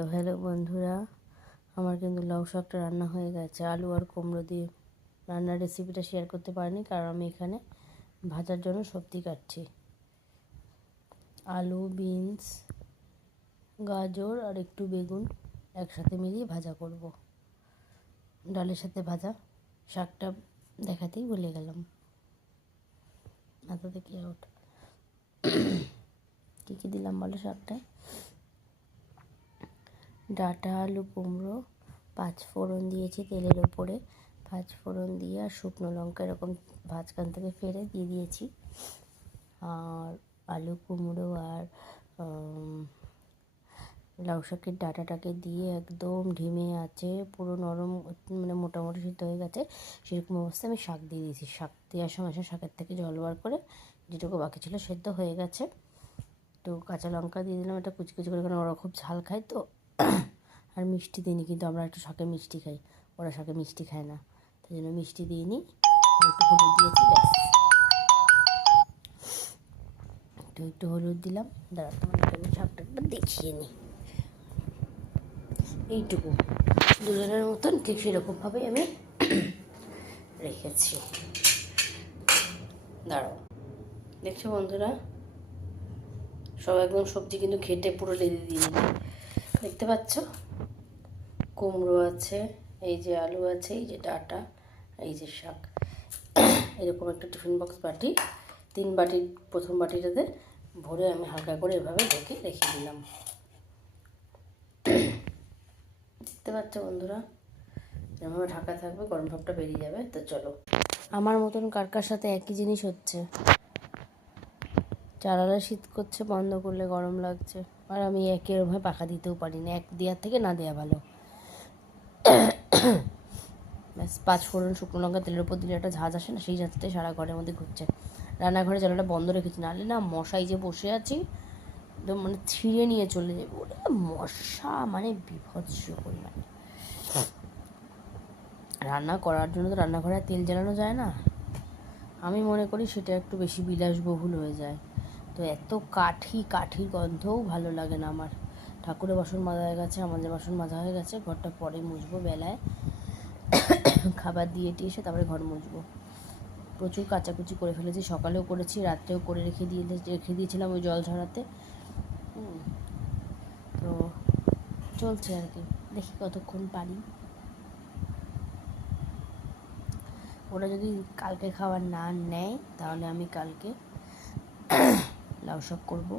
তো হ্যালো বন্ধুরা, আমার কিন্তু লাউ শাকটা রান্না হয়ে গেছে। আলু আর কুমড়ো দিয়ে রান্নার রেসিপিটা শেয়ার করতে পারিনি, কারণ আমি এখানে ভাজার জন্য সবজি কাটছি। আলু, বিনস, গাজর আর একটু বেগুন একসাথে মিলিয়ে ভাজা করব। ডালের সাথে ভাজা। শাকটা দেখাতেই ভুলে গেলাম, মাথা থেকে আউট। কী কী দিলাম বলো শাকটায়? ডাঁটা, আলু, কুমড়ো, পাঁচফোড়ন দিয়েছি তেলের ওপরে। পাঁচফোড়ন দিয়ে আর শুকনো লঙ্কা এরকম ভাজখান থেকে ফেলে দিয়ে দিয়েছি। আর আলু, কুমড়ো আর লাউ শাকের ডাঁটাটাকে দিয়ে একদম ঢিমে আছে, পুরো নরম মানে মোটামুটি সিদ্ধ হয়ে গেছে। সেরকম অবস্থায় আমি শাক দিয়ে দিয়েছি। শাক দেওয়ার সময় শাকের থেকে জল বার করে যেটুকু বাকি ছিল সেদ্ধ হয়ে গেছে। তো কাঁচা লঙ্কা দিয়ে দিলাম, এটা কুচি কুচি করে, কারণ ওরা খুব ঝাল খায় তো। আর মিষ্টি দিইনি, কিন্তু আমরা একটু শাকে মিষ্টি খাই, ওরা শাকে মিষ্টি খায় না, তাই জন্য মিষ্টি দিইনি। একটু হলুদ দিয়েছি, ব্যাস। একটু হলুদ দিলাম। দাঁড়া, তোমাদেরকে আমি শাকটা একবার দেখিয়ে নিই। এইটুকু দুজনের মতন ঠিক সেরকমভাবেই আমি রেখেছি। দাঁড়াও, দেখছো বন্ধুরা, সব একদম সবজি কিন্তু ঘেটে পুরো লেগে দিয়ে দেখতে পাচ্ছ। কুমড়ো আছে, এই যে আলু আছে, এই যে ডাঁটা, এই যে শাক। এরকম একটা টিফিন বক্স বাটি, 3 বাটির প্রথম বাটিটাতে ভরে আমি হালকা করে এভাবে ঢেকে রেখে দিলাম। দেখতে পাচ্ছ বন্ধুরা, এভাবে ঢাকা থাকবে, গরম ভাবটা বেরিয়ে যাবে। তো চলো, আমার মতন কার সাথে একই জিনিস হচ্ছে। চালালে শীত করছে, বন্ধ করলে গরম লাগছে। আর আমি এরকমভাবে পাখা দিতেও পারি না, এক দেওয়ার থেকে না দেওয়া ভালো। ব্যাস, পাঁচফোড়ন শুকনো লঙ্কা তেলের উপর দিলে একটা ঝাঁজ আসে না, সেই ঝাঁজটাই সারা ঘরের মধ্যে ঘুরছে। রান্নাঘরে জানালাটা বন্ধ রেখেছি, নাহলে না মশাই যে বসে আছি একদম মানে ছিঁড়ে নিয়ে চলে যাবে। ওটা মশা মানে বিভৎস পরিমাণে। রান্না করার জন্য তো রান্নাঘরে তেল জ্বালানো যায় না, আমি মনে করি সেটা একটু বেশি বিলাসবহুল হয়ে যায়। তো এত কাঠির গন্ধও ভালো লাগে না আমার। ঠাকুরের বাসন মাজা হয়ে গেছে, আমাদের বাসন মাজা হয়ে গেছে, ঘরটা পরে মুছবো বেলায়। খাবার দিয়ে এসে তারপরে ঘর মুছবো। প্রচুর কাচাকুচি করে ফেলেছি, সকালেও করেছি, রাত্রেও করে রেখে দিয়েছিলাম ওই জল ঝরাতে। তো চলছে আর কি, দেখি কতক্ষণ পারি। ওরা যদি কালকে খাবার না নেয় তাহলে আমি কালকে লাউ শাক করবো।